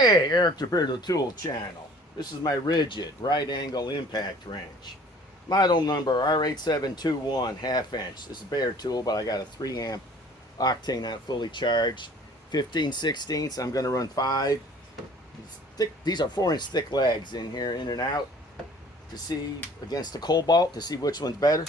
Hey, Eric the Bearded Tool Channel. This is my RIDGID right angle impact wrench. Model number R8721 half inch. This is a bare tool, but I got a 3 amp octane on it fully charged. 15/16. I'm going to run 5. These are 4-inch thick legs in here, in and out, to see against the cobalt, to see which one's better.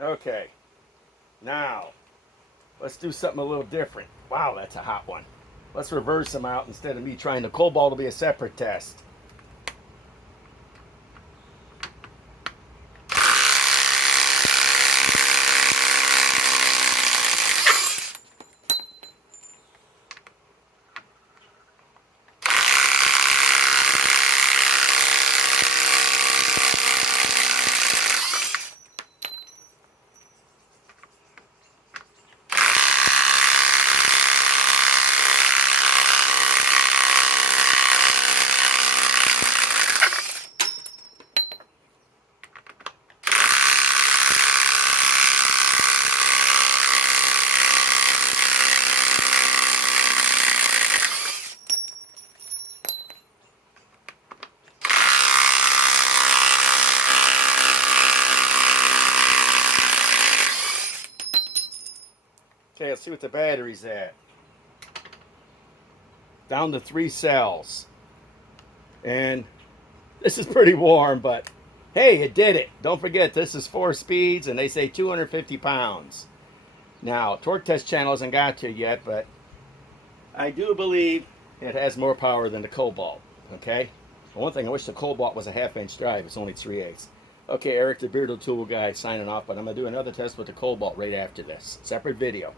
Okay, now let's do something a little different. Wow, that's a hot one. Let's reverse them out instead of me trying to cobalt. Will be a separate test. Okay, let's see what the battery's at. Down to 3 cells. And this is pretty warm, but hey, it did it. Don't forget, this is 4 speeds, and they say 250 pounds. Now, Torque Test Channel hasn't got to yet, but I do believe it has more power than the cobalt. Okay? One thing, I wish the cobalt was a half-inch drive. It's only 3/8. Okay, Eric the Bearded Tool Guy signing off, but I'm going to do another test with the cobalt right after this. Separate video.